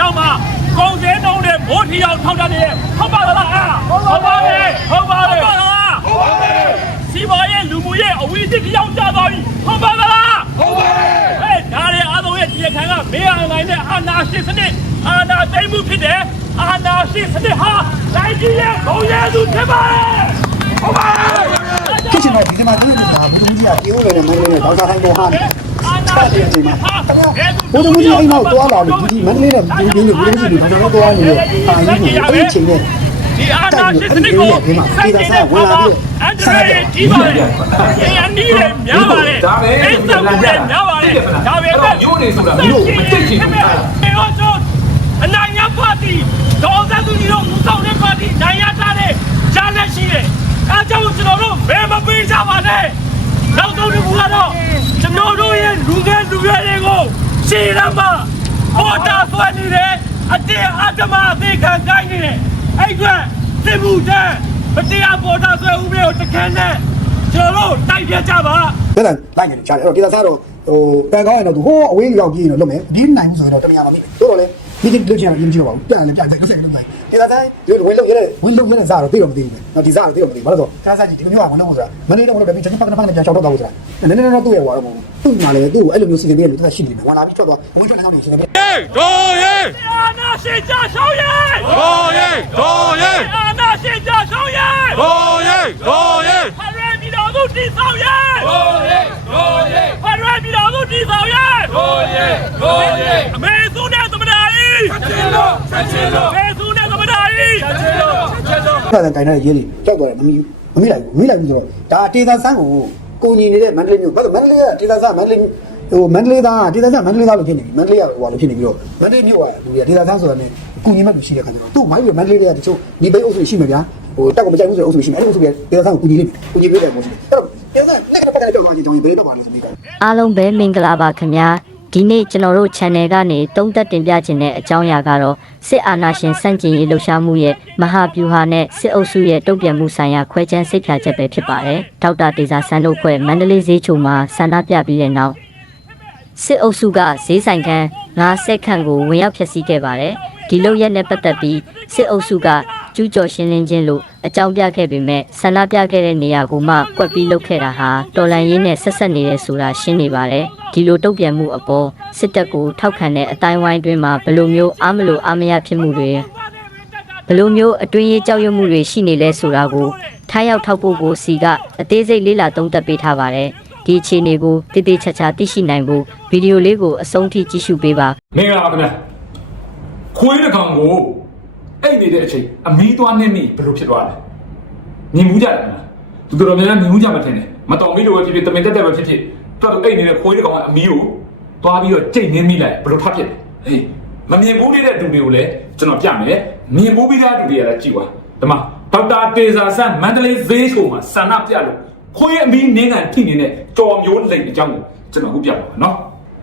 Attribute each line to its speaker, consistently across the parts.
Speaker 1: နောက်မှာကုန်စည်နှုန်းနဲ့မိုးထီအောင်ထောက်တာနေဟုတ်ပါသလားအာဟုတ်ပါပဲဟုတ်ပါပဲဟုတ်ပါလားဟုတ်ပါပဲစီးပွားရေးလူမှုရေးအဝီးတစ်ကြောင်ကြသွားပြီဟုတ်ပါသလားဟုတ်ပါပဲဟဲ့ဒါတွေအားလုံးရဲ့ဒီခံကမေးအောင်နိုင်တဲ့အာနာရှင်စနစ်အာနာသိမ့်မှုဖြစ်တယ်အာနာရှင်စနစ်ဟာတိုင်းပြည်ရဲ့ဘုံရဲသူဖြစ်ပါတယ်ဟုတ်ပါရဲ့
Speaker 2: ဖြစ်ချင်တော့ဒီမှာဒီမှာဘုရားကြီးကပြေဦးနေတဲ့မန္တလေးနဲ့ဒေါက်တာဟိုင်းကိုဟာနေ
Speaker 1: အာနာရှင်စနစ်ဟာ
Speaker 2: ဘုရားကြီးအိမ်နောက်သွားလာလို့ဒီမန္တလေးနဲ့ဒီဒီလိုဘုရားကြီးဒေါက်တာဟိုင်းသွားနေတဲ့အာကြီးကိုအဲ့ချိန်နဲ့
Speaker 1: ဒီအာနာရှင်စနစ်ကိုစိုက်နေတဲ့ဝင်လာပြီးအန်တရာကြီးပါလေ။အန်ဒီလေများပါလေ။အိမ်သက်မှုလေများပါလေ။ဒါပဲပဲ
Speaker 3: မျိုးနေဆိုတာမျိုးမတိတ်ချင်ဘူး။
Speaker 1: အေဟောဆိုအနိုင်ရပါတီဒေါ်သက်သူကြီးတို့ဦးဆောင်တဲ့ပါတီနိုင်ရထားတဲ့ဂျာလက်ရှိတယ်။အဲကြောင့်ကျွန်တော်တို့ဘယ်မပေးကြပါနဲ့။ နောက်ဆုံးတစ်ခုကတော့ကျွန်တော်တို့ရဲ့လူငယ်လူရွယ်တွေကိုရှေ့ရမှာပေါ်တာဆွဲနေတယ်အတင်းအဓမ္မအသေးခံကိုင်းနေတယ်။အဲ့ကွစစ်မှုတန်းမတရားပေါ်တာဆွဲဦးမျိုးတခန်းနဲ့ကျွန်တော်တို့တိုက်ပြကြပါ
Speaker 2: အဲ့ဒါလိုက်ကြတယ်ချားတယ်အဲ့တော့ဒေသစားတော့ဟိုတန်ကောင်းရင်တော့သူဟိုအဝေးရောက်ပြေးနေတော့လုပ်မယ်ဒီနိုင်မှုဆိုရင်တော့တမန်ရမှာမသိတော့လေဒီဒီလုပ်ချင်တာရင်ကြည့်တော့ပါဘူးပြန်လည်းပြန်တယ်ဆက်လုပ်နိုင် ဒေသစားဒီဝင်လုပ်ရတဲ့ဝင်လုပ်ရတဲ့စားတော့သိတော့မသိဘူးနော်ဒီစားတော့သိတော့မသိဘူးဘာလို့ဆိုဒေသစားကြီးဒီမျိုးကဝင်လုပ်ဆိုတာမနေ့တော့ဝင်လုပ်တယ်ပြီးကျွန်တော်ပတ်ကနေပြန်ချောက်တော့တော့ဆိုတာနည်းနည်းတော့တွေ့ရပါတော့သူ့မှာလေသူ့အဲ့လိုမျိုးစီစဉ်ပေးလို့သူကရှိနေတယ်ဝင်လာပြီးချောက်တော့ဝင်ချောက်နေအောင်နေစီစဉ်ပေး
Speaker 4: တော်ရဲ
Speaker 1: အာနာရှင်ကြဆောင်ရဲ
Speaker 4: တော်ရဲတော်ရဲ
Speaker 1: အာနာရှင်ကြဆောင်ရဲ
Speaker 4: တော်ရဲတော်ရဲ
Speaker 1: ဖရဲပြည်တော်သူတည်ဆောင်ရဲတော်ရဲတော်ရဲဖရဲပြည်တော်သူတည်ဆောင်ရဲတော်ရဲတော်ရဲအမေစုနဲ့သမဒာကြီးချက်ချင်းလို့ချက်ချင်းလို့အမေစုနဲ့ သမဒာကြီးချက်ချင်းလို့ချက်ချင်းလို့
Speaker 2: အဲ့ဒါကင်တဲ့ရေးလေးကြောက်သွားတယ်မမီမမီလိုက်ဘူးမမီလိုက်ဘူးဆိုတော့ဒါဒေသဆန်းကိုကိုညီနေတဲ့မန္တလေးမျိုးဘာလို့မန္တလေးကဒေသဆန်းမန္တလေးဟိုမန္တလေးသားဒေသဆန်းမန္တလေးသားလို့ဖြစ်နေပြီမန္တလေးကဟိုလိုဖြစ်နေပြီးတော့မန္တလေးမျိုးကလူရဒေသဆန်းဆိုတာနဲ့ကုညီမဲ့လူရှိတဲ့ခါကျတော့သူ့မိုင်းပြီးမန္တလေးတွေကတချို့ဒီဘိတ်အုပ်စုရှိမှာဗျာဟိုတက်ကိုမကြိုက်ဘူးဆိုအုပ်စုရှိမှာအဲ့လိုအုပ်စုတွေဒေသဆန်းကိုကုညီလေးကုညီပေးတယ်မျိုးရှိတယ်အဲ့တော့ဒေသဆန်းလက်ကပတ်တဲ့ကြောက်သွားချင်းတောင်းရင်ဘယ်တော့မှလည်းမသိဘူး
Speaker 5: အားလုံးပဲမင်္ဂလာပါခင်ဗျာ ဒီနေ့ကျွန်တော်တို့ channel ကနေတုံးသက်တင်ပြခြင်းတဲ့အကြောင်းအရာကတော့စစ်အာဏာရှင်စန့်ကျင်ရေးလှုပ်ရှားမှုရဲ့မဟာဗျူဟာနဲ့စစ်အုပ်စုရဲ့တုံ့ပြန်မှုဆိုင်ရာခွဲခြမ်းစိတ်ဖြာချက်ပဲဖြစ်ပါတယ်ဒေါက်တာတေဇာဆန်းတို့ဖွဲ့မန္တလေးဈေးချုံမှာဆန္ဒပြပြီးတဲ့နောက်စစ်အုပ်စုကဈေးဆိုင်ခန်းငါးဆက်ခန့်ကိုဝင်ရောက်ဖျက်ဆီးခဲ့ပါတယ်ဒီလုပ်ရက်နဲ့ပတ်သက်ပြီးစစ်အုပ်စုက ကျူးကျော်ရှင်းလင်းခြင်းလို့အကြောင်းပြခဲ့ပေမဲ့ဆန္ဒပြခဲ့တဲ့နေရာကိုမှကွက်ပြီးလုပ်ခဲ့တာဟာတော်လန်ရေးနဲ့ဆက်ဆက်နေတယ်ဆိုတာရှင်းနေပါတယ်ဒီလိုတုံ့ပြန်မှုအပေါ်စစ်တပ်ကိုထောက်ခံတဲ့အတိုင်းဝိုင်းအတွင်းမှာဘယ်လိုမျိုးအားမလို့အားမရဖြစ်မှုတွေဘယ်လိုမျိုးအတွင်းရေးကြောက်ရွံ့မှုတွေရှိနေလဲဆိုတာကိုထိုင်းရောက်ထောက်ဖို့ကိုစီကအသေးစိတ်လေးလာသုံးသပ်ပေးထားပါတယ်ဒီအခြေအနေကိုတည်တည်ချာချာသိရှိနိုင်ဖို့ဗီဒီယိုလေးကိုအဆုံးထိကြည့်ရှုပေးပါ
Speaker 3: မင်္ဂလာပါခင်ဗျာခွေးတစ်ကောင်ကို အိတ်နေတဲ့အချိန်အမီးသွားနေမိဘယ်လိုဖြစ်သွားလဲမြင်မှုကြတယ်မလားသူတော်များများမြင်မှုကြမှာထင်တယ်မတော်မီးလိုပဲဖြစ်ဖြစ်တမင်တက်တက်ပဲဖြစ်ဖြစ်တွတ်အိတ်နေတဲ့ခွေးတစ်ကောင်ကအမီးကိုသွားပြီးတော့ကြိတ်နေမိလိုက်ဘယ်လိုထပ်ဖြစ်လဲဟေးမမြင်ဘူးနေတဲ့တူတွေကိုလည်းကျွန်တော်ပြမယ်မြင်ဘူးပြီးသားတူတွေကလည်းကြည့်ပါဒီမှာဒေါက်တာတေဇာဆန်းမန္တလေးဈေးချိုမှာဆန္ဒပြလို့ခွေးအမီးနင်းကန်ထိနေတဲ့တော်မျိုးလိမ်အကြောင်းကိုကျွန်တော်ခုပြပါမယ်နော်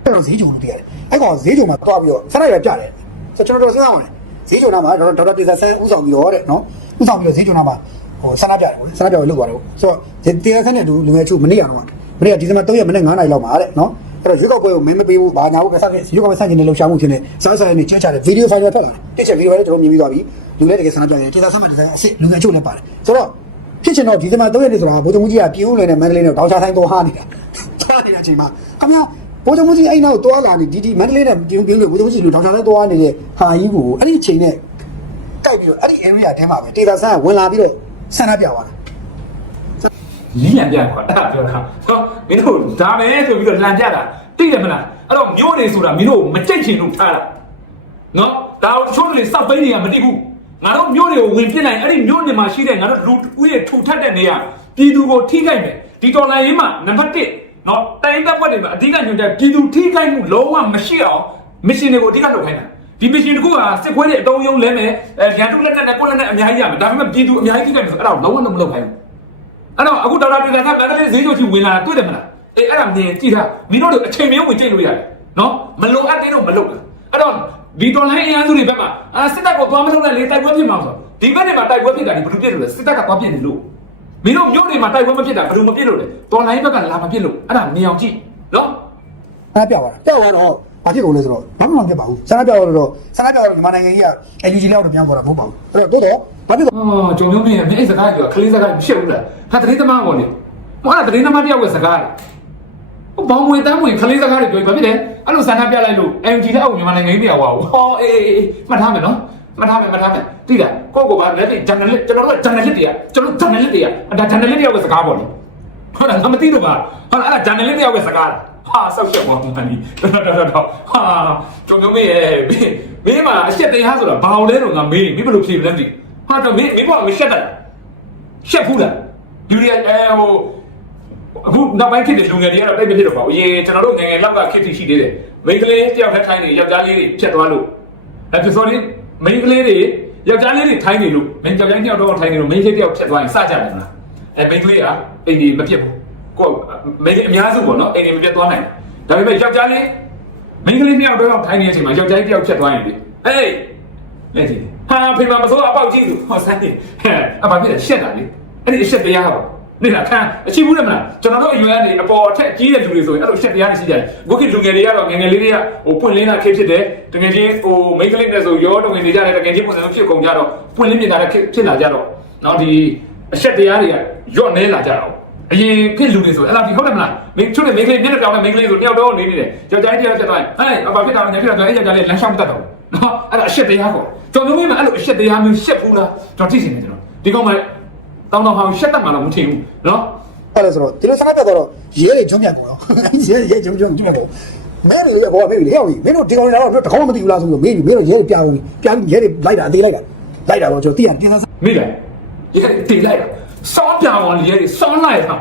Speaker 2: အဲ့တော့ဈေးကြုံလို့တည်ရတယ်အဲ့ကောင်ဈေးကြုံမှာတွားပြီးတော့ဆန္ဒရပြတယ်ဆိုကျွန်တော်တို့စဉ်းစားပါမယ် ဈေးကြုံနာမှာဒေါက်တာဒေသဆန်းဥဆောင်ပြီးတော့တဲ့နော်ဥဆောင်ပြီးတော့ဈေးကြုံနာမှာဟိုဆန္ဒပြတယ်ဆန္ဒပြလို့လုပ်ပါတယ်ဆိုတော့ဒေသဆန်းနဲ့လူလူငယ်ချို့မနေ့ကတော့မနေ့ကဒီဇင်ဘာ3ရက်မနေ့9နိုင်လောက်မှာတဲ့နော်အဲ့တော့ရွေးကောက်ပွဲကိုမင်းမပေးဘူးဘာညာဘူးပဲစတဲ့ရွေးကောက်ပွဲဆန့်ကျင်တဲ့လှုပ်ရှားမှုဖြစ်နေစားစားနဲ့ကျဲချတဲ့ဗီဒီယိုဖိုင်တွေထွက်လာတယ်တစ်ချက်ဗီဒီယိုတွေကျွန်တော်မြင်ပြီးသွားပြီလူလည်းတကယ်ဆန္ဒပြတယ်ဒေသဆန်းမှာဒေသအစ်လူငယ်ချို့လည်းပါတယ်ဆိုတော့ဖြစ်ချင်တော့ဒီဇင်ဘာ3ရက်နေ့ဆိုတော့ဘုံတုံကြီးကပြင်းဦးလွယ်နဲ့မန္တလေးနဲ့တောင်ချဆိုင်တော့ဟာနေတာသွားနေတဲ့အချိန်မှာခမ ဘိုးချုပ်ကြီးအဲ့နောက်သွားလာနေဒီဒီမန္တလေးနဲ့ပြင်းပြင်းလို့ဘိုးချုပ်ကြီးလူတောင်ချဆိုင်သွားနေတဲ့ဟာကြီးကိုအဲ့ဒီအချိန်နဲ့တိုက်ပြီးတော့အဲ့ဒီ area ထဲမှာပဲဒေတာဆန်းကဝင်လာပြီးတော့ဆန္ဒပြသွားတာ
Speaker 3: လီးလံပြကွာအဲ့ဒါပြောတာနော်မင်းတို့ဒါပဲဆိုပြီးတော့လံပြတာသိတယ်မလားအဲ့တော့မျိုးတွေဆိုတာမင်းတို့မကြိတ်ချင်လို့ထားတာနော်ဒါကိုချိုးတွေစောက်သိန်းတွေကမသိဘူးငါတို့မျိုးတွေကိုဝင်ပြစ်နိုင်အဲ့ဒီမျိုးတွေမှာရှိတဲ့ငါတို့လူဦးရေထူထပ်တဲ့နေရာပြည်သူကိုထိခိုက်မယ်ဒီတော်လိုင်းရေးမှာနံပါတ်1 နော်တိုင်းတပ်ဖွဲ့တွေမှာအဓိကညွှန်တဲ့ပြည်သူထိခိုက်မှုလုံးဝမရှိအောင်မရှင်တွေကိုအဓိကလုပ်ခိုင်းတာဒီမရှင်တကူကစစ်ခွေးတွေအတုံးယုံလဲမယ်အဲရန်သူလက်နက်နဲ့ကိုယ်လက်နက်အများကြီးရမယ်ဒါပေမဲ့ပြည်သူအများကြီးထိခိုက်မယ်ဆိုအဲ့ဒါကိုလုံးဝမလုပ်ခိုင်းဘူးအဲ့တော့အခုဒေါက်တာပြည်သာကမန္တလေးဈေးချိုချီဝင်လာတာတွေ့တယ်မလားအေးအဲ့ဒါမြင်ကြည့်တာမင်းတို့တို့အချိန်မင်းဝင်ကြည့်လို့ရတယ်နော်မလုံအပ်သေးတော့မလုံဘူးအဲ့တော့ဒီတော်လိုင်းအင်အားစုတွေဘက်မှာအာစစ်တပ်ကသွားမထုတ်နဲ့လေတိုက်ပွဲဖြစ်မှာဆိုဒီဘက်တွေမှာတိုက်ပွဲဖြစ်တာဒီဘယ်လိုဖြစ်လို့လဲစစ်တပ်ကသွားပြစ်နေလို့ မင်းတို့မြို့တွေမှာတိုက်ပွဲမဖြစ်တာဘယ်လိုမဖြစ်လို့လဲတော်လိုင်းဘက်ကလာမဖြစ်လို့အဲ့ဒါမြင်အောင်ကြည့်နော်
Speaker 2: အဲ့ပြသွားတာပြသွားတော့ဘာဖြစ်လို့လဲဆိုတော့ဘာမှမဖြစ်ပါဘူးဆန္ဒပြတော့တော့ဆန္ဒပြတော့မြန်မာနိုင်ငံကြီးက NUG လောက်တော့ပြောင်းသွားတာမဟုတ်ပါဘူးအဲ့တော့တော့ဘာဖြစ်လို့
Speaker 3: အော်ဂျုံမျိုးမင်းရဲ့အဲ့စကားပြောခလေးစကားဖြစ်ဘူးလားဟာတတိသမားကောလေဟောအဲ့တတိသမားတယောက်ရဲ့စကားဟိုဘောင်မွေတန်းမွေခလေးစကားတွေပြောဘာဖြစ်လဲအဲ့လိုဆန္ဒပြလိုက်လို့ NG လက်အောက်မြန်မာနိုင်ငံကြီးပြောင်းသွားဘူးဟောအေးအေးမှတ်ထားမယ်နော် မှတ်ထားမယ်မှတ်ထားမယ်တိလားကိုကိုကလက်တွေဂျန်နယ်လစ်ကျွန်တော်တို့ဂျန်နယ်လစ်တွေကကျွန်တော်ဂျန်နယ်လစ်တွေကအဲ့ဒါဂျန်နယ်လစ်တယောက်ရဲ့စကားပေါ့လေဟုတ်လားငါမသိလို့ပါဟုတ်လားအဲ့ဒါဂျန်နယ်လစ်တယောက်ရဲ့စကားဟာဆောက်ချက်ပေါ်မှန်ပြီတော်တော်တော်ဟာဂျုံမျိုးမင်းရဲ့မင်းမှာအချက်တရားဆိုတာဘာလို့လဲတော့ငါမေးမင်းဘယ်လိုဖြေလဲမသိဟာတော့မင်းမင်းကမရှက်တယ်ရှက်ဘူးလားယူရီအဲဟိုအခုနောက်ပိုင်းခေတ်တဲ့လူငယ်တွေကတော့တိတ်မဖြစ်တော့ပါဘူးအရင်ကျွန်တော်တို့ငယ်ငယ်လောက်ကခေတ်ရှိသေးတယ်မိန်းကလေးတယောက်ထက်ထိုင်းနေယောက်ျားလေးတွေဖြတ်သွားလို့အဲပြစောလေး မိန်းကလေးတွေယောက်ျားလေးတွေထိုင်းနေလို့မိန်းယောက်ျားတယောက်တော့ထိုင်းနေလို့မိန်းကလေးတယောက်ဖြတ်သွားရင်စကြတယ်မလားအဲမိန်းကလေးကအိမ်ကြီးမဖြစ်ဘူးကိုမိန်းအများစုပေါ့နော်အိမ်ကြီးမပြတ်သွားနိုင်ဒါပေမဲ့ယောက်ျားလေးမိန်းကလေးတယောက်တော့ထိုင်းနေတဲ့အချိန်မှာယောက်ျားလေးတယောက်ဖြတ်သွားရင်လေဟေးလက်ကြီးဟာဖေမမစိုးအပေါက်ကြီးသူဟောဆိုင်ဟဲ့အဘာဖြစ်လဲရှက်တာလေအဲ့ဒီအရှက်တရားပါ နေလားခံအချိဘူးတယ်မလားကျွန်တော်တို့အရွယ်ကနေအပေါ်အထက်ကြီးတဲ့လူတွေဆိုရင်အဲ့လိုရှက်တရားရှိကြတယ်ဘုကိလူငယ်တွေကတော့ငယ်ငယ်လေးတွေကဟိုပွင့်လင်းတာခေတ်ဖြစ်တယ်တကယ်ချင်းဟိုမိန်းကလေးနဲ့ဆိုရောတဝင်နေကြတယ်တကယ်ချင်းပုံစံမျိုးဖြစ်ကုန်ကြတော့ပွင့်လင်းမြင်တာလည်းဖြစ်လာကြတော့နော်ဒီအရှက်တရားတွေကရော့နေလာကြတော့အရင်ခေတ်လူတွေဆိုအဲ့လားဒီဟုတ်တယ်မလားမင်းချွတ်တဲ့မိန်းကလေးမျက်နှာပြောင်းတဲ့မိန်းကလေးဆိုတယောက်တော့နေနေတယ်ကြောက်ကြိုင်းတရားချက်သွားဟဲ့အဘာဖြစ်တာလဲဖြစ်တာဆိုအဲ့ကြောက်ကြိုင်းလေးလမ်းလျှောက်မတတ်တော့နော်အဲ့ဒါအရှက်တရားပေါ့ကျွန်တော်မျိုးမအဲ့လိုအရှက်တရားမျိုးရှက်ဘူးလားကျွန်တော်သိနေတယ်ကျွန်တော်ဒီကောင်မ တောင်းတော့ဟောင်းရှက်တတ်မှတော့မထင်ဘူးနော်
Speaker 2: အဲ့လဲဆိုတော့ဒီလိုဆန္ဒပြတော့ရဲတွေဂျုံပြတ်တော့ရဲရဲဂျုံဂျုံကြည့်တော့မင်းတွေလေဘောမေးလေဟောမင်းတို့ဒီကောင်လာတော့တကောင်းမသိဘူးလားဆိုပြီးမေးပြီးမင်းတို့ရဲတွေပြားပြီးပြားပြီးရဲတွေလိုက်တာအသေးလိုက်တာလိုက်တာတော့ကျွန်တော်သိရတယ်ပြင်ဆင်
Speaker 3: မိလိုက်ရဲတေးလိုက်စောင်းပြောင်းအောင်ရဲစောင်းလိုက်တာ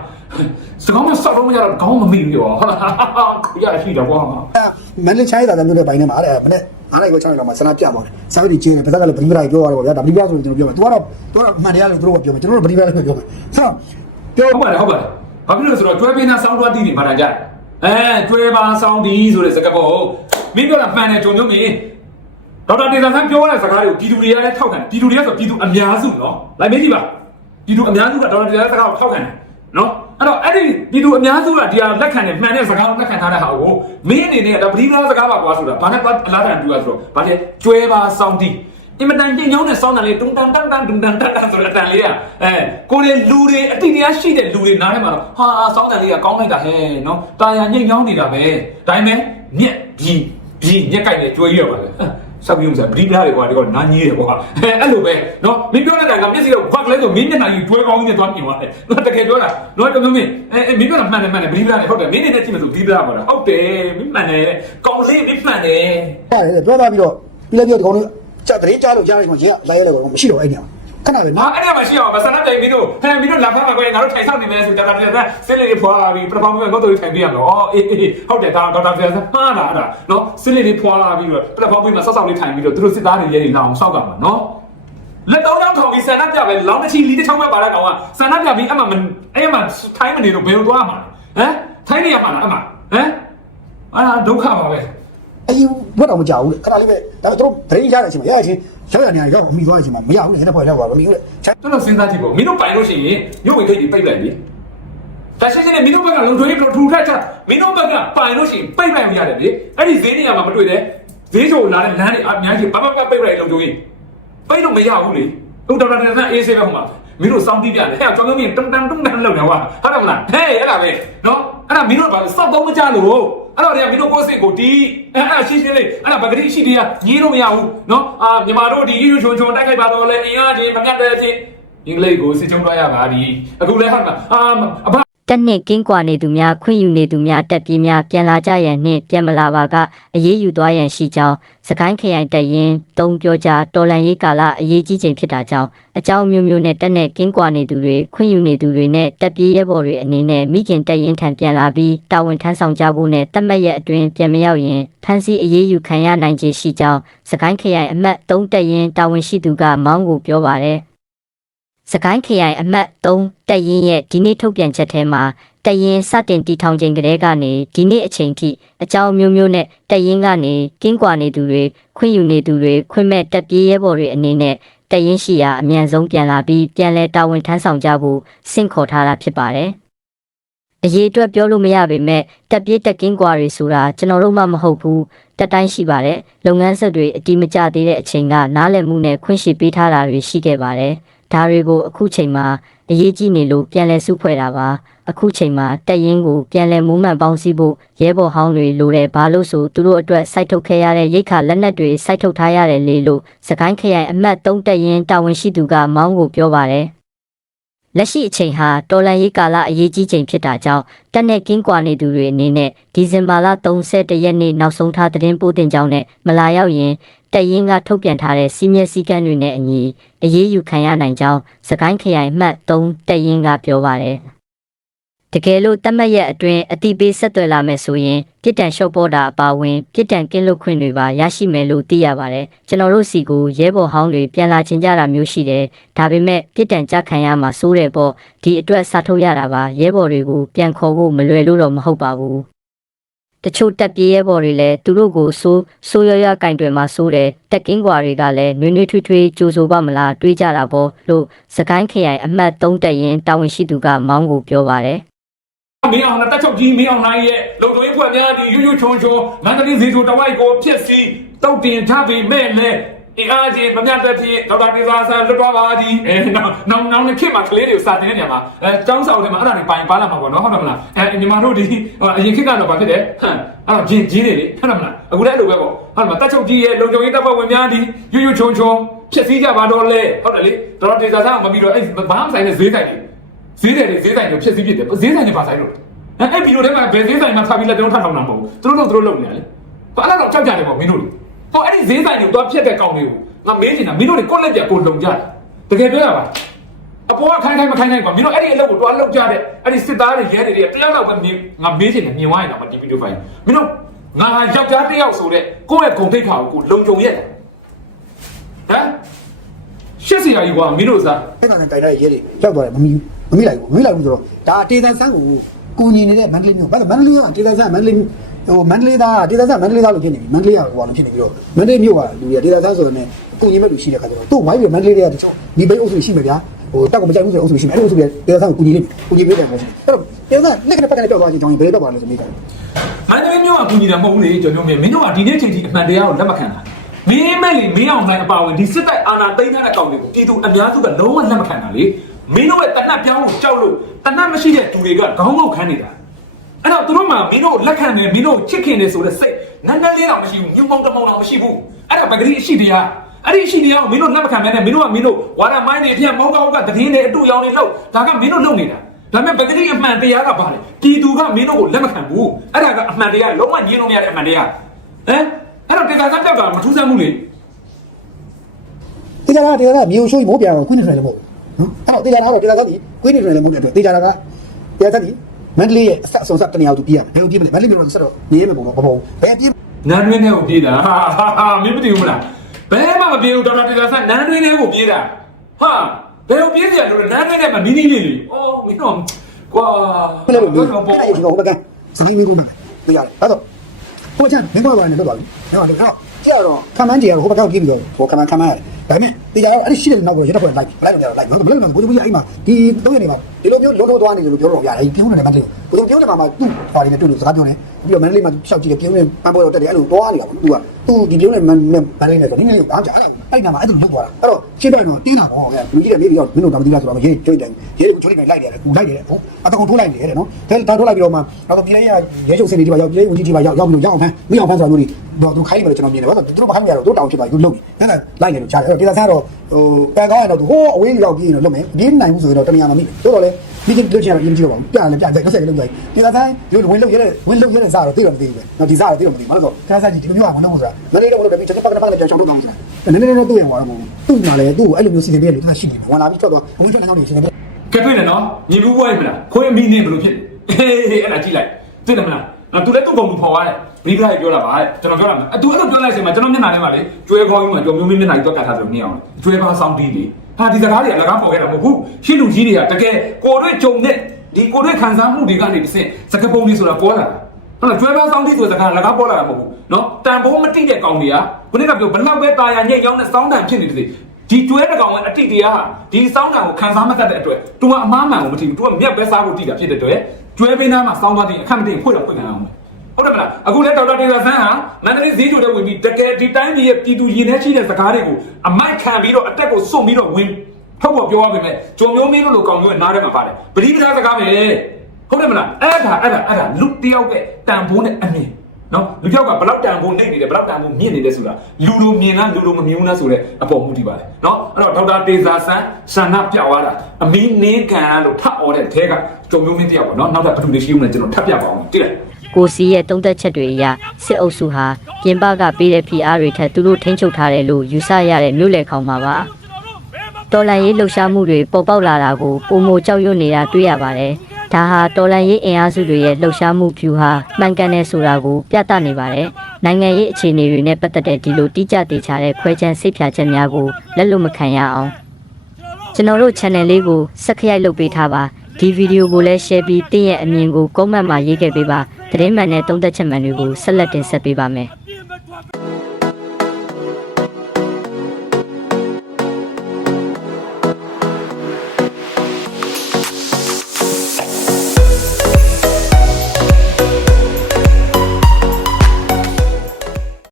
Speaker 3: စကောင်းမစောက်တော့မရတော့ခေါင်းမမိဘူးရောဟုတ်လားကိုရရှိတော့ကွာ
Speaker 2: မန်လေးချိုင်းတာတမျိုးနဲ့ပိုင်းနေမှာအဲ့မနေ့အားလိုက်ကိုချောင်းလောက်မှာဆန္ဒပြပါတယ်စာဝတ်ကြီးကျင်းတယ်ပတ်သက်ကလည်းပရိပရာပြောရတယ်ဗျာဒါပရိပရာဆိုကျွန်တော်ပြောမယ်သူကတော့သူကတော့အမှန်တရားလို့သူတို့ကပြောမယ်ကျွန်တော်တို့ပရိပရာလည်းပြောမယ်ဆိုတော့ပြော
Speaker 3: ဟုတ်ပါတယ်ဟုတ်ပါတယ်ဘာဖြစ်လို့လဲဆိုတော့ကျွဲပင်းသားစောင်းသွားတီးနေပါတာကြတယ်အဲကျွဲပါစောင်းတီးဆိုတဲ့စကားပေါ့မင်းပြောတာမှန်တယ်ဂျုံညုံမင်းဒေါက်တာတေဇာဆန်းပြောတဲ့စကားတွေကိုပြည်သူတွေကလည်းထောက်ခံပြည်သူတွေကဆိုပြည်သူအများစုနော်လိုက်မေးကြည့်ပါပြည်သူအများစုကဒေါက်တာတေဇာစကားကိုထောက်ခံတယ်နော် အဲ့တော့အဲ့ဒီပြည်သူအများစုကဒီဟာလက်ခံတယ်မှန်တဲ့စကားကိုလက်ခံထားတဲ့ဟာကိုမင်းအနေနဲ့ဒါပရိသတ်စကားပါကွာဆိုတာဘာနဲ့အလားတန်တူရဆိုတော့ဘာလဲကျွဲပါစောင်းတီးအင်မတန်ပြင်းညောင်းတဲ့စောင်းတန်လေးတုံတန်တန်တန်တုံတန်တန်တန်ဆိုတဲ့အတန်လေးကအဲကိုယ်လေလူတွေအတိတရားရှိတဲ့လူတွေနားထဲမှာတော့ဟာစောင်းတန်လေးကကောင်းလိုက်တာဟဲ့နော်တာယာညိတ်ညောင်းနေတာပဲဒါပေမဲ့မြက်ပြီးပြီးညက်ကြိုက်နေကြွေးရပါလေ ဆောက်ပြုံးစားပရိပြားတွေကွာဒီကနားကြီးတယ်ကွာအဲအဲ့လိုပဲနော်မင်းပြောလိုက်တာကမျက်စိတော့ဘက်လဲဆိုမင်းမျက်နှာကြီးကြွေးကောင်းကြီးနဲ့သွားမြင်သွားတယ်နော်တကယ်ပြောတာနော်တကယ်မင်းအဲမင်းပြောတာမှန်တယ်မှန်တယ်ပရိပြားတွေဟုတ်တယ်မင်းနေတဲ့ကြည့်မလို့ပရိပြားပါလားဟုတ်တယ်မင်းမှန်တယ်ကောင်းလေးမင်းမှန်တယ်
Speaker 2: ရတယ်ပြောသားပြီးတော့ပြီးလည်းပြီးတော့ဒီကောင်လေးကြက်တရင်ကြားလို့ကြားလိုက်မှရင်ကလိုက်ရလဲကောင်မရှိတော့အဲ့ည ခဏပဲ
Speaker 3: ဟာ
Speaker 2: နော်
Speaker 3: အဲ့ဒါမှရှိအောင်မဆန္ဒပြမင်းတို့ဟဲ့မင်းတို့လာဖမ်းမှာကွယ်ငါတို့ထိုင်ဆောင်နေမယ်ဆိုတော့ဒါပြန်စစ်လေးတွေဖွာလာပြီးပထမဆုံးကတော့တို့ထိုင်ပြရမလို့အေးအေးဟုတ်တယ်ဒါဒေါက်တာပြန်မှားတာအဲ့ဒါနော်စစ်လေးတွေဖွာလာပြီးတော့ပထမဆုံးမှာဆောက်ဆောက်လေးထိုင်ပြီးတော့သူတို့စစ်သားတွေရဲနေအောင်စောက်ကမှာနော်လက်တော့တော့ထောင်ပြီးဆန္ဒပြပဲလောင်းတစ်ချီလီတစ်ချောင်းပဲပါတဲ့ကောင်ကဆန္ဒပြပြီးအမှမအဲ့မှထိုင်းမနေတော့ဘယ်လိုသွားမှာလဲဟမ်ထိုင်းနေရမှာလားအမှဟမ်အာဒုက္ခပါပဲ
Speaker 2: အယူဘတ်တော့မကြောက်ဘူးလေခဏလေးပဲဒါပေမဲ့သူတို့ဗရင်းရတဲ့အချိန်မှာရတဲ့အချိန် ရောက်ရနေရောက်အမိသွားတဲ့အချိန်မှာမရဘူးလေဟဲ့ဖွဲ့ရောက်သွားမမိဘူးလေချိုင်း
Speaker 3: ကျွန်တော်စဉ်းစားကြည့်ပေါ့မင်းတို့ပိုင်လို့ရှိရင်ရုပ်ဝေခိတ်တွေပိတ်လိုက်ပြီဒါရှိရှိနဲ့မင်းတို့ဘက်ကလုံထွေးပြီးထူထပ်ချမင်းတို့ဘက်ကပိုင်လို့ရှိရင်ပိတ်လိုက်မရတယ်လေအဲ့ဒီဈေးနေရာမှာမတွေ့တဲ့ဈေးချိုလာတဲ့လမ်းတွေအများကြီးဘာဘာပိတ်လိုက်လုံထွေးပိတ်လို့မရဘူးလေဟုတ်တော်တော်တော်အေးဆေးပဲဟိုမှာမင်းတို့စောင်းတီးပြတယ်ဟဲ့ကျွန်တော်မင်းတန်တန်တုံတန်လောက်နေကွာဟုတ်တယ်မလားဟဲ့အဲ့ဒါပဲနော်အဲ့ဒါမင်းတို့ဘာစောက်တော့မကြလို့ အဲ့တော့ဒီမင်းတို့ကိုယ်စစ်ကိုတီးအဲ့အဲ့ရှင်းရှင်းလေးအဲ့ဒါပကတိရှိသေးရညီးလို့မရဘူးနော်အာမြန်မာတို့ဒီယူချုံချုံတိုက်ခိုက်ပါတော့လေအင်အားကြီးမငတ်တဲ့အချင်းအင်္ဂလိပ်ကိုစစ်ချုံတော့ရပါပြီအခုလည်းဟုတ်မှာအာအဘ
Speaker 5: တက်နှစ်ကင်းကွာနေသူများခွင့်ယူနေသူများတက်ပြေးများပြန်လာကြရန်နှင့်ပြန်မလာပါကအရေးယူသွားရန်ရှိကြောင်းစကိုင်းခရိုင်တက်ရင်တုံးပြောကြားတော်လန်ရေးကာလအရေးကြီးချိန်ဖြစ်တာကြောင့်အကြောင်းမျိုးမျိုးနဲ့တက်နဲ့ကင်းကွာနေသူတွေခွင့်ယူနေသူတွေနဲ့တက်ပြေးရဲဘော်တွေအနေနဲ့မိခင်တက်ရင်ထံပြန်လာပြီးတာဝန်ထမ်းဆောင်ကြဖို့နဲ့တက်မက်ရဲ့အတွင်းပြန်မရောက်ရင်ဖမ်းဆီးအရေးယူခံရနိုင်ခြေရှိကြောင်းစကိုင်းခရိုင်အမှတ်3တက်ရင်တာဝန်ရှိသူကမောင်းကိုပြောပါတယ် စကိုင်းခရိုင်အမှတ်3တက်ရင်ရဲ့ဒီနေ့ထုတ်ပြန်ချက်ထဲမှာတက်ရင်စတင်တီထောင်ချိန်ကလေးကနေဒီနေ့အချိန်ထိအကြောင်းမျိုးမျိုးနဲ့တက်ရင်ကနေကင်းကွာနေသူတွေခွင့်ယူနေသူတွေခွင့်မဲ့တက်ပြေးရဲဘော်တွေအနေနဲ့တက်ရင်ရှိရာအမြန်ဆုံးပြန်လာပြီးပြန်လဲတာဝန်ထမ်းဆောင်ကြဖို့စင့်ခေါ်ထားတာဖြစ်ပါတယ်။အရေးအတွက်ပြောလို့မရပေမဲ့တက်ပြေးတက်ကင်းကွာတွေဆိုတာကျွန်တော်တို့မှမဟုတ်ဘူးတက်တိုင်းရှိပါတယ်လုပ်ငန်းဆက်တွေအတိမကျသေးတဲ့အချိန်ကနားလည်မှုနဲ့ခွင့်ရှိပေးထားတာတွေရှိခဲ့ပါတယ် ဒါတွေကိုအခုချိန်မှာအရေးကြီးနေလို့ပြန်လည်စုဖွဲ့တာပါအခုချိန်မှာတက်ရင်ကိုပြန်လည်မူးမှန်ပေါင်းစည်းဖို့ရဲဘော်ဟောင်းတွေလိုတဲ့ဘာလို့ဆိုသူတို့အတွက်စိုက်ထုတ်ခဲ့ရတဲ့ရိတ်ခါလက်နက်တွေစိုက်ထုတ်ထားရတယ်လေလို့စကိုင်းခရိုင်အမှတ်3တက်ရင်တာဝန်ရှိသူကမောင်းကိုပြောပါတယ်လက်ရှိအချိန်ဟာတော်လန်ရေးကာလအရေးကြီးချိန်ဖြစ်တာကြောင့်တက်နဲ့ကင်းကွာနေသူတွေအနေနဲ့ဒီဇင်ဘာလ31ရက်နေ့နောက်ဆုံးထားသတင်းပို့တင်ကြောင်းနဲ့မလာရောက်ရင် တက်ရင်ကထုတ်ပြန်ထားတဲ့စီးမြဲစည်းကမ်းတွေနဲ့အညီအရေးယူခံရနိုင်ကြောင်းစကိုင်းခရိုင်မှတ်3တက်ရင်ကပြောပါတယ်တကယ်လို့တတ်မှတ်ရက်အတွင်းအတိပေးဆက်သွယ်လာမယ်ဆိုရင်ပြစ်ဒဏ်လျှော့ပေါ်တာအပါအဝင်ပြစ်ဒဏ်ကင်းလွတ်ခွင့်တွေပါရရှိမယ်လို့သိရပါတယ်ကျွန်တော်တို့စီကိုရဲဘော်ဟောင်းတွေပြန်လာခြင်းကြတာမျိုးရှိတယ်ဒါပေမဲ့ပြစ်ဒဏ်ကြခံရမှာစိုးတယ်ပေါ့ဒီအတွက်စာထုတ်ရတာပါရဲဘော်တွေကိုပြန်ခေါ်ဖို့မလွယ်လို့တော့မဟုတ်ပါဘူး တချို့တက်ပြေးရဲဘော်တွေလည်းသူတို့ကိုစိုးစိုးရရကင်တွေမှာစိုးတယ်တက်ကင်းကွာတွေကလည်းနွေးနွေးထွေးထွေးကြိုးဆိုပါမလားတွေးကြတာပေါ့လို့စကိုင်းခရိုင်အမှတ်3တက်ရင်တာဝန်ရှိသူကမောင်းကိုပြောပါတယ်
Speaker 3: မင်းအောင်နဲ့တက်ချုပ်ကြီးမင်းအောင်နိုင်ရဲ့လုံတော်ရေးဖွဲ့များဒီရွရွချုံချုံမန္တလေးဈေးချိုတဝိုက်ကိုဖြစ်စီတောက်တင်ထားပြီးမဲ့နဲ့ အင်အားကြီးမမြတ်တဲ့ဖြစ်ဒေါက်တာတေဇာဆန်လွတ်သွားပါသည်အဲနောက်နောက်နောက်နှစ်ခေတ်မှာကလေးတွေကိုစာတင်နေတယ်မှာအဲចောင်းဆောင်တွေမှာအဲ့ဒါတွေပိုင်ပါလာမှာပေါ့နော်ဟုတ်တယ်မလားအဲညီမတို့ဒီအရင်ခေတ်ကတော့ဗာဖြစ်တယ်ဟမ်အဲ့တော့ဂျင်းဂျင်းတွေလေဟုတ်တယ်မလားအခုလည်းအဲ့လိုပဲပေါ့ဟုတ်တယ်မတက်ချုပ်ကြီးရဲ့လုံတော်ရေးတပ်ဖွဲ့ဝင်များဒီရွရွချုံချုံဖြစ်စီကြပါတော့လေဟုတ်တယ်လေဒေါက်တာတေဇာဆန်ကမပြီးတော့အဲ့ဘာမှဆိုင်တဲ့ဈေးဆိုင်တွေဈေးတယ်တွေဈေးဆိုင်တွေဖြစ်စီဖြစ်တယ်ဈေးဆိုင်တွေပါဆိုင်လို့အဲအဲ့ဗီဒီယိုထဲမှာဘယ်ဈေးဆိုင်မှာထားပြီးလက်တုံးထထောင်တာမဟုတ်ဘူးသူတို့တို့သူတို့လုပ်နေတယ်လေဘာအဲ့တော့ကြောက်ကြတယ်ပေါ့မင်းတို့ ဟောအဲ့ဒီဈေးဆိုင်တွေကိုသွားဖြတ်တဲ့ကောင်တွေကိုငါမေးချင်တာမင်းတို့တွေကိုလက်ပြကိုလုံကြတယ်တကယ်ပြောရပါအပေါ်ကခိုင်းခိုင်းမခိုင်းခိုင်းကွာမင်းတို့အဲ့ဒီအလုပ်ကိုတွားလုပ်ကြတဲ့အဲ့ဒီစစ်သားတွေရဲတွေတယောက်တော့ပဲမြင်ငါမေးချင်တယ်မြင်ဝိုင်းတော့မဒီဗီဒီယိုဖိုင်မင်းတို့ငါဟာယောက်ျားတယောက်ဆိုတဲ့ကိုယ့်ရဲ့ဂုံတိတ်ခါကိုကိုလုံကြုံရက်ဟမ်ရှစ်စီယာကြီးကွာမင်းတို့စား
Speaker 2: အဲ့ဒါနဲ့တိုင်တဲ့ရဲတွေရောက်သွားတယ်မမီမမီလိုက်ဘူးမမီလိုက်ဘူးဆိုတော့ဒါတေတန်ဆန်းကိုကူညီနေတဲ့မန္တလေးမျိုးဘာလို့မန္တလေးကတေတန်ဆန်းမန္တလေး ဟိုမန္တလေးသားတေတန်ဆန်းမန္တလေးသားလို့ဖြစ်နေပြီမန္တလေးကဟိုဘာလို့ဖြစ်နေပြီးတော့မန္တလေးမျိုးကလူတွေတေတန်ဆန်းဆိုတော့ねကူညီမဲ့လူရှိတဲ့ခါကျတော့သူ့ဝိုင်းပြီးမန္တလေးတွေကတချို့ဒီဘိတ်အုပ်စုရှိမှာဗျာဟိုတက်ကိုမကြိုက်ဘူးဆိုအုပ်စုရှိမှာအဲ့လိုအုပ်စုတွေတေတန်ဆန်းကိုကူညီလိမ့်ကူညီပေးတယ်မျိုးရှိအဲ့တော့တေတန်ဆန်းလက်ကနေပတ်ကနေပြောက်သွားချင်းကြောင်းရင်ဘယ်တော့ပါလဲဆိုမိတယ်
Speaker 3: မန္တလေးမြို့ကကူညီတာမဟုတ်ဘူးလေကျွန်တော်မျိုးမင်းတို့ကဒီနေ့ချိန်ထိအမှန်တရားကိုလက်မခံတာမင်းမဲ့လေမင်းအောင်တိုင်းအပါဝင်ဒီစစ်တပ်အာဏာသိမ်းတဲ့အကောင်တွေကိုပြည်သူအများစုကလုံးဝလက်မခံတာလေမင်းတို့ရဲ့တနတ်ပြောင်းကိုကြောက်လို့တနတ်မရှိတဲ့သူတွေကခေါင်းငုတ်ခမ်းနေတာ အဲ့တော့သူတို့မှမင်းတို့လက်ခံတယ်မင်းတို့ချစ်ခင်တယ်ဆိုတဲ့စိတ်နန်းနန်းလေးတော့မရှိဘူးညုံမောင်တမောင်တော့မရှိဘူးအဲ့ဒါပဂတိအရှိတရားအဲ့ဒီအရှိတရားကိုမင်းတို့လက်မခံမဲနဲ့မင်းတို့ကမင်းတို့ဝါဒမိုင်းတွေအပြတ်မောင်းကောက်ကတည်င်းတွေအတူရောင်တွေလောက်ဒါကမင်းတို့လုပ်နေတာဒါပေမဲ့ပဂတိအမှန်တရားကဘာလဲပြည်သူကမင်းတို့ကိုလက်မခံဘူးအဲ့ဒါကအမှန်တရားလုံးဝညင်းလို့မရတဲ့အမှန်တရားဟမ်အဲ့တော့တေသာစားပြောက်တာမထူးဆန်းဘူးလေ
Speaker 2: တေချာကတေချာကမြေရှိုးမိုးပြန်တော့ခွင်းနေတယ်လည်းမဟုတ်ဘူးနော်အဲ့တော့တေချာကတော့တေချာကဒီခွင်းနေတယ်လည်းမဟုတ်တဲ့အတွက်တေချာကတေချာကဒီ မန္တလေးရဲ့အဆက်အစုံဆက်တနေရာသူပြရတယ်ဘယ်လိုပြမလဲမန္တလေးမျိုးတော့ဆက်တော့နေရမယ်ပုံတော့မဟုတ်ဘူးဘယ်ပြ
Speaker 3: နန်းတွင်းထဲကိုပြေးတာဟာဟာဟာမင်းမသိဘူးမလားဘယ်မှမပြေးဘူးဒေါက်တာတေသာစားနန်းတွင်းထဲကိုပြေးတာဟာဘယ်ကိုပြေးကြလို့လဲနန်းတွင်းထဲမှာနီးနီးလေးလေးအော်မင်းတို့ကွာ
Speaker 2: ပြလဲလို့
Speaker 3: ဘယ်
Speaker 2: ပြော
Speaker 3: လို
Speaker 2: ပုံ
Speaker 3: ပုံ
Speaker 2: အဲ့ဒီတော့ဘက်ကဇိုင်းမီကိုမှပြရတယ်အဲ့တော့ဟိုချမ်းမင်းကတော့လည်းတော့ပါဘူးနော်တော့ကြည့်တော့ခမန်းကြီးကဟိုဘက်ကပြေးပြီးတော့ဟိုခမန်းခမန်းရတယ် ဒါပေမဲ့တေချာကအဲ့ဒီရှိတဲ့နောက်ကိုရတဲ့ဖွဲ့လိုက်လိုက်လို့ရလိုက်မဟုတ်ဘူးလည်းမဟုတ်ဘူးအဲ့မှာဒီတော့ရနေမှာဒီလိုမျိုးလုံးလုံးသွားနေလို့ပြောတော့ရတယ်ပြုံးနေတယ်မန္တလေးကိုပြောပြောနေမှာမှာသူ့ဟာတွေနဲ့တွေ့လို့စကားပြောနေပြီးတော့မန္တလေးမှာရှောက်ကြည့်တယ်ပြုံးနေပန်းပေါ်တော့တက်တယ်အဲ့လိုသွားနေတာပေါ့သူကသူဒီပြုံးနေမန္တလေးနဲ့ဆိုနည်းနည်းလေးဘာကြာအဲ့နာမှာအဲ့လိုလုပ်သွားတာအဲ့တော့ရှင်းပြတော့တင်းတာပေါ့ဗျာလူကြီးကမေးပြီးတော့မင်းတို့ကမသိလားဆိုတော့ရေးကြွိတ်တယ်ရေးကိုချိုးလိုက်လိုက်တယ်ကူလိုက်တယ်ဟုတ်အတကောင်ထိုးလိုက်တယ်တဲ့နော်ဒါထိုးလိုက်ပြီးတော့မှတော့ပြည်လေးရရဲချုပ်စင်တွေဒီမှာရောက်ပြည်လေးဦးကြီးဒီမှာရောက်ရောက်ပြီးတော့ရောက်အောင်ဖမ်းမင်းအောင်ဖမ်းဆိုတော့မျိုးတော့သူခိုင်းတယ်ကျွန်တော်မြင်တယ်ဘာလို့သူတို့မခိုင်းရတော့တို့တောင်ဖြစ်သွားသူလုပ်ပြီအဲ့ဒါလိုက်တယ်လို့ကြားတယ်အဲ့တော့ဒေသဆန်းတော့ဟိုပန်ကောင်းရတော့သူဟိုးအဝေးရောက်ပြီးရင်တော့လုပ်မယ်ဒီနိုင်ဘူးဆိုရင်တော့တမယာမမိတိုးတော့လေဒီကျလုတ်ချင်တော့ရင်ကြည့်တော့ပါပြတယ်ပြတယ်ဆက်ဆက်လုပ်လိုက်ဒေသဆန်းဒီဝင်လုပ်ရတဲ့ဝင်လုပ်ရတဲ့စားတော့သိတော့မသိဘူးပဲနော်ဒီစားတော့သိတော့မသိဘူးမလို့ဆိုဒေသဆန်းကြီးဒီလိုမျိုးကဝင်လုပ်ဆိုတာမနေ့တော့ဝင်လုပ်တယ်ပြီးကျွန်တော်ပတ်ပတ်နဲ့ပြန်ချောင်းလုပ်အောင်ဆိုတာနည်းနည်းနည်းတွေ့ရမှာတော့သူ့မှာလည်းသူ့ကိုအဲ့လိုမျိုးစီစဉ်ပေးရလို့သူကရှိနေတယ်ဝင်လာပြီးထွက်သွားဝင်ထွက်လမ်းကြောင်းတွေစီစဉ်ပေး
Speaker 3: ကဲတွေ့တယ်နော်ညီဘူးဘွားရမလားခွေးအမိနေဘယ်လိုဖြစ်လဲဟေးအဲ့ဒါကြည့်လိုက်တွေ့တယ်မလား နော်သူလည်းသူ့ကောင်သူဖော်ရတယ်ဘရိကလည်းပြောတာပါတဲ့ကျွန်တော်ပြောတာအတူအဲ့လိုပြောလိုက်ချိန်မှာကျွန်တော်မျက်နှာထဲမှာလေကျွဲခေါင်းကြီးမှာကျွန်တော်မျိုးမင်းမျက်နှာကြီးတွက်ကထားတယ်မြင်အောင်ကျွဲပါဆောင်းတီးလေဟာဒီစကားတွေအလကားပေါ်ခဲ့တာမဟုတ်ဘူးရှစ်လူကြီးတွေကတကယ်ကိုတို့ဂျုံတဲ့ဒီကိုတို့ခံစားမှုတွေကနေတစ်ဆင့်စကပုံလေးဆိုတာပေါ်လာတာဟုတ်လားကျွဲပါဆောင်းတီးဆိုတဲ့စကားအလကားပေါ်လာတာမဟုတ်ဘူးနော်တန်ဖိုးမတိတဲ့ကောင်တွေကခုနကပြောဘလောက်ပဲတာယာညိတ်ရောင်းတဲ့စောင်းတန်ဖြစ်နေတယ်ဒီကျွဲတကောင်ကအတိတ်တရားဟာဒီစောင်းတန်ကိုခံစားမတတ်တဲ့အတွက် तू ကအမားမှန်ကိုမသိဘူး तू ကမြက်ပဲစားဖို့တိတာဖြစ်တဲ့အတွက် ကျွဲပင်းသားမှာစောင်းသွားတဲ့အခက်မတင်ဖွင့်တော့ဖွင့်နိုင်အောင်ဟဟုတ်တယ်မလားအခုလဲဒေါက်တာဒေတာဆန်းဟာမန္တလေးဈေးကြိုတဲ့ဝင်ပြီးတကယ်ဒီတိုင်းပြည်ရဲ့ပြည်သူရင်ထဲရှိတဲ့စကားတွေကိုအမိုက်ခံပြီးတော့အတက်ကိုစွန့်ပြီးတော့ဝင်ထုတ်ပေါ်ပြောရပါမယ်ကြုံမျိုးမင်းတို့လိုကောင်မျိုးနားထဲမှာပါတယ်ပရိပဒါစကားပဲဟုတ်တယ်မလားအဲ့ဒါအဲ့ဒါအဲ့ဒါလူတယောက်ရဲ့တန်ဖိုးနဲ့အမြင် နော်လူတယောက်ကဘလောက်တန်ဖိုးနေနေတယ်ဘလောက်တန်ဖိုးမြင့်နေတယ်ဆိုတာလူလိုမြင်လားလူလိုမမြင်ဘူးလားဆိုတဲ့အပေါ်မူတည်ပါတယ်နော်အဲ့တော့ဒေါက်တာတေဇာဆန်းဆန္ဒပြသွားတာအမီးနေကန်လို့ထပ်អော်တဲ့အဲကကြုံမျိုးမင်းတယောက်ပေါ့နော်နောက်ထပ်ဘယ်သူတွေရှိဦးမလဲကျွန်တော်ထပ်ပြပါအောင်တိလိုက်
Speaker 5: ကိုစီရဲ့တုံးသက်ချက်တွေအရစစ်အုပ်စုဟာပြင်ပကပေးတဲ့ PR တွေထက်သူတို့ထိန်းချုပ်ထားတယ်လို့ယူဆရတဲ့မြို့လေခေါင်မှာပါတော်လန်ရေးလှုပ်ရှားမှုတွေပေါ်ပေါက်လာတာကိုပုံမကြောက်ရွံ့နေတာတွေ့ရပါတယ် ဒါဟာတော်လန်ရေးအင်အားစုတွေရဲ့လှုပ်ရှားမှုဖြူဟာမှန်ကန်တယ်ဆိုတာကိုပြသနေပါတယ်နိုင်ငံရေးအခြေအနေတွေနဲ့ပတ်သက်တဲ့ဒီလိုတိကျတေချာတဲ့ခွဲခြမ်းစိတ်ဖြာချက်များကိုလက်လွတ်မခံရအောင်ကျွန်တော်တို့ channel လေးကို subscribe လုပ်ပေးထားပါဒီဗီဒီယိုကိုလည်း share ပြီးတင်းရဲ့အမြင်ကို comment မှာရေးခဲ့ပေးပါသတင်းမှန်တဲ့သုံးသက်ချက်မှန်တွေကိုဆက်လက်တင်ဆက်ပေးပါမယ်